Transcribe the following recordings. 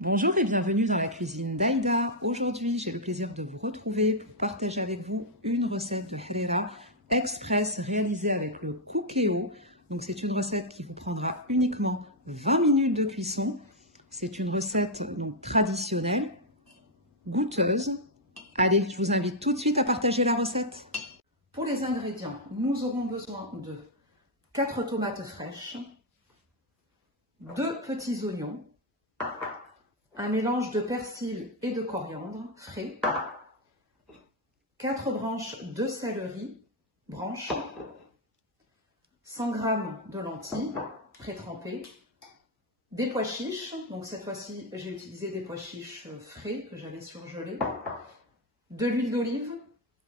Bonjour et bienvenue dans la cuisine d'Aïda. Aujourd'hui, j'ai le plaisir de vous retrouver pour partager avec vous une recette de harira express réalisée avec le cookéo. Donc c'est une recette qui vous prendra uniquement 20 minutes de cuisson. C'est une recette donc traditionnelle, goûteuse. Allez, je vous invite tout de suite à partager la recette. Pour les ingrédients, nous aurons besoin de 4 tomates fraîches, 2 petits oignons, un mélange de persil et de coriandre frais, 4 branches de céleri, 100 g de lentilles pré-trempées, des pois chiches, donc cette fois-ci j'ai utilisé des pois chiches frais que j'avais surgelés, de l'huile d'olive,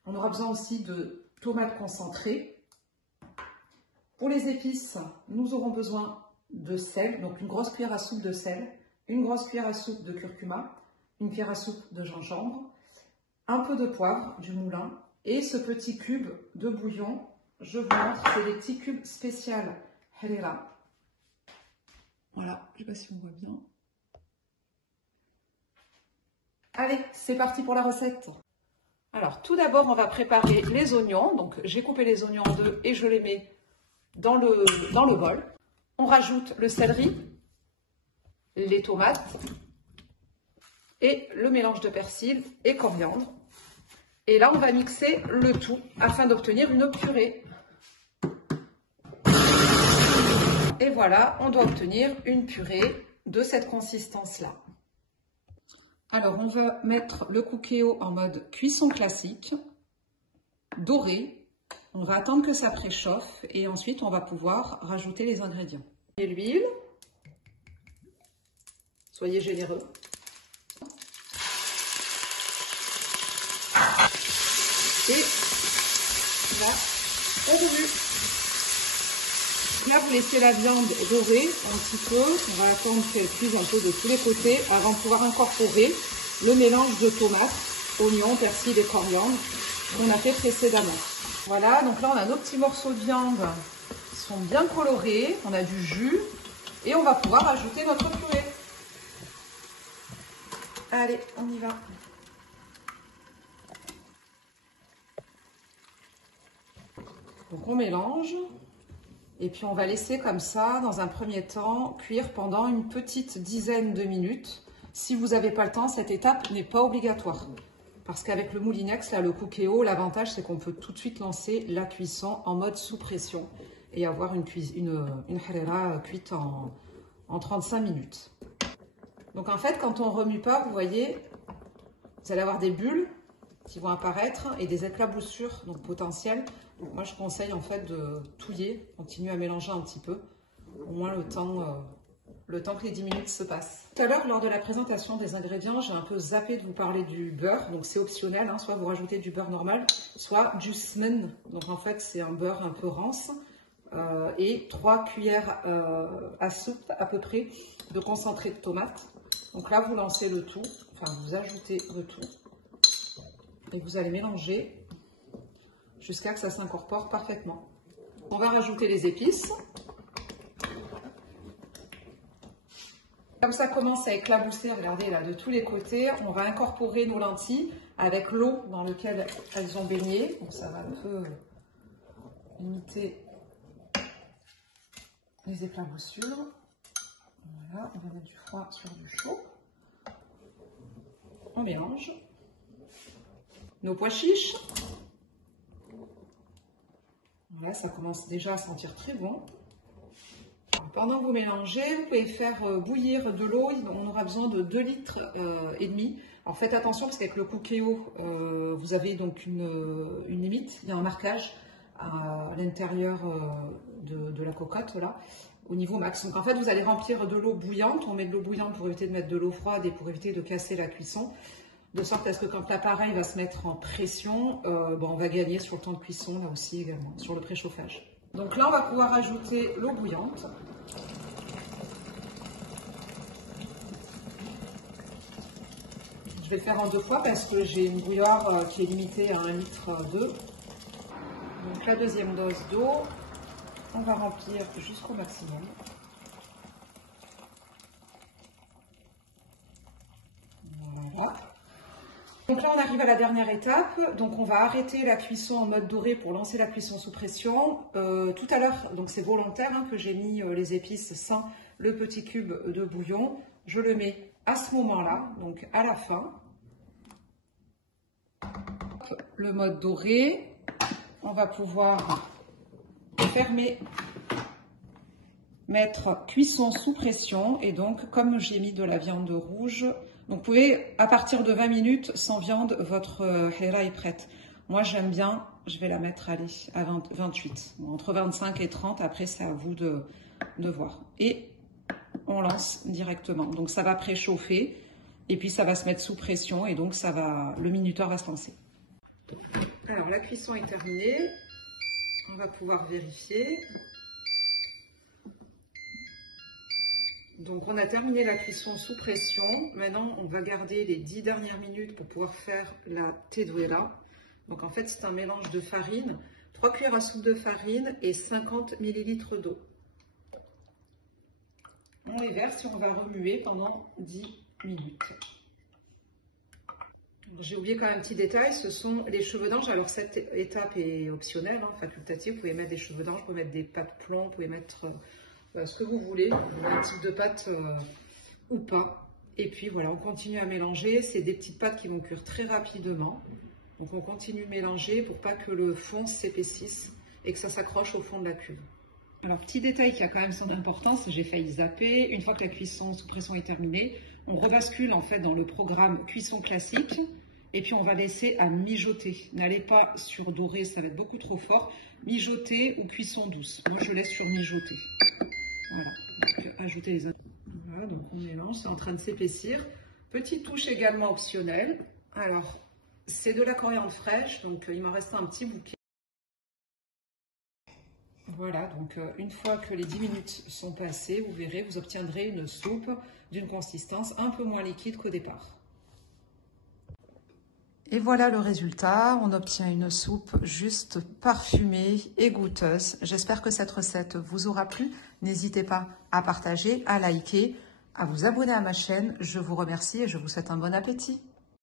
on aura besoin aussi de tomates concentrées. Pour les épices, nous aurons besoin de sel, donc une grosse cuillère à soupe de sel, une grosse cuillère à soupe de curcuma, une cuillère à soupe de gingembre, un peu de poivre du moulin et ce petit cube de bouillon. Je vous montre, c'est des petits cubes spéciaux harira. Voilà, je ne sais pas si on voit bien. Allez, c'est parti pour la recette. Alors, tout d'abord, on va préparer les oignons. Donc, j'ai coupé les oignons en deux et je les mets dans le bol. On rajoute le céleri, les tomates et le mélange de persil et coriandre. Et là, on va mixer le tout afin d'obtenir une purée. Et voilà, on doit obtenir une purée de cette consistance-là. Alors, on va mettre le cookéo en mode cuisson classique, doré. On va attendre que ça préchauffe et ensuite, on va pouvoir rajouter les ingrédients. Et l'huile. Soyez généreux. Et là, on remue. Là, vous laissez la viande dorer un petit peu. On va attendre qu'elle cuise un peu de tous les côtés avant de pouvoir incorporer le mélange de tomates, oignons, persil et coriandre qu'on a fait précédemment. Voilà, donc là, on a nos petits morceaux de viande qui sont bien colorés. On a du jus et on va pouvoir ajouter notre purée. Allez, on y va. Donc on mélange et puis on va laisser comme ça, dans un premier temps, cuire pendant une petite dizaine de minutes. Si vous n'avez pas le temps, cette étape n'est pas obligatoire. Parce qu'avec le moulinex, là, le cookéo, l'avantage c'est qu'on peut tout de suite lancer la cuisson en mode sous pression et avoir une harira cuite en 35 minutes. Donc en fait, quand on ne remue pas, vous voyez, vous allez avoir des bulles qui vont apparaître et des éclaboussures donc potentielles. Donc moi, je conseille en fait de touiller, continuer à mélanger un petit peu, au moins le temps que les 10 minutes se passent. Tout à l'heure, lors de la présentation des ingrédients, j'ai un peu zappé de vous parler du beurre. Donc c'est optionnel, hein, soit vous rajoutez du beurre normal, soit du semen. Donc en fait, c'est un beurre un peu rance. Et 3 cuillères à soupe à peu près de concentré de tomate. Donc là, vous lancez le tout, enfin vous ajoutez le tout et vous allez mélanger jusqu'à que ça s'incorpore parfaitement. On va rajouter les épices. Comme ça commence à éclabousser, regardez là, de tous les côtés, on va incorporer nos lentilles avec l'eau dans laquelle elles ont baigné. Donc ça va un peu limiter les éclaboussures. Voilà, on va mettre du froid sur du chaud. On mélange. Nos pois chiches. Voilà, ça commence déjà à sentir très bon. Alors, pendant que vous mélangez, vous pouvez faire bouillir de l'eau. On aura besoin de 2,5 litres. Alors faites attention parce qu'avec le cookéo, vous avez donc une limite. Il y a un marquage à l'intérieur de la cocotte là. Au niveau max. Donc en fait, vous allez remplir de l'eau bouillante. On met de l'eau bouillante pour éviter de mettre de l'eau froide et pour éviter de casser la cuisson. De sorte à ce que quand l'appareil va se mettre en pression, on va gagner sur le temps de cuisson, là aussi également, sur le préchauffage. Donc là, on va pouvoir ajouter l'eau bouillante. Je vais le faire en 2 fois parce que j'ai une bouilloire qui est limitée à 1,2 litre. Donc la deuxième dose d'eau. On va remplir jusqu'au maximum. Donc là, on arrive à la dernière étape. Donc on va arrêter la cuisson en mode doré pour lancer la cuisson sous pression. Tout à l'heure, donc c'est volontaire hein, que j'ai mis les épices sans le petit cube de bouillon. Je le mets à ce moment-là, donc à la fin. Le mode doré, on va pouvoir fermer, mettre cuisson sous pression. Et donc, comme j'ai mis de la viande rouge, donc vous pouvez, à partir de 20 minutes sans viande, votre hera est prête. Moi, j'aime bien, je vais la mettre allez, à 28, entre 25 et 30. Après, c'est à vous de voir. Et on lance directement. Donc, ça va préchauffer et puis ça va se mettre sous pression et donc le minuteur va se lancer. Alors, la cuisson est terminée. On va pouvoir vérifier. Donc, on a terminé la cuisson sous pression. Maintenant, on va garder les 10 dernières minutes pour pouvoir faire la teduela. Donc, en fait, c'est un mélange de farine, 3 cuillères à soupe de farine et 50 ml d'eau. On les verse et on va remuer pendant 10 minutes. J'ai oublié quand même un petit détail, ce sont les cheveux d'ange. Alors cette étape est optionnelle, hein, facultative. Vous pouvez mettre des cheveux d'ange, vous pouvez mettre des pâtes plomb, vous pouvez mettre ce que vous voulez, un type de pâte ou pas. Et puis voilà, on continue à mélanger. C'est des petites pâtes qui vont cuire très rapidement. Donc on continue de mélanger pour pas que le fond s'épaississe et que ça s'accroche au fond de la cuve. Alors petit détail qui a quand même son importance, j'ai failli zapper. Une fois que la cuisson sous pression est terminée, on rebascule en fait dans le programme cuisson classique. Et puis on va laisser à mijoter. N'allez pas sur doré, ça va être beaucoup trop fort. Mijoter ou cuisson douce. Moi je laisse sur mijoter. Voilà. Donc, ajouter les autres. Voilà, donc on mélange, c'est en train de s'épaissir. Petite touche également optionnelle. Alors, c'est de la coriandre fraîche, donc il m'en reste un petit bouquet. Voilà, donc une fois que les 10 minutes sont passées, vous verrez, vous obtiendrez une soupe d'une consistance un peu moins liquide qu'au départ. Et voilà le résultat, on obtient une soupe juste parfumée et goûteuse. J'espère que cette recette vous aura plu. N'hésitez pas à partager, à liker, à vous abonner à ma chaîne. Je vous remercie et je vous souhaite un bon appétit.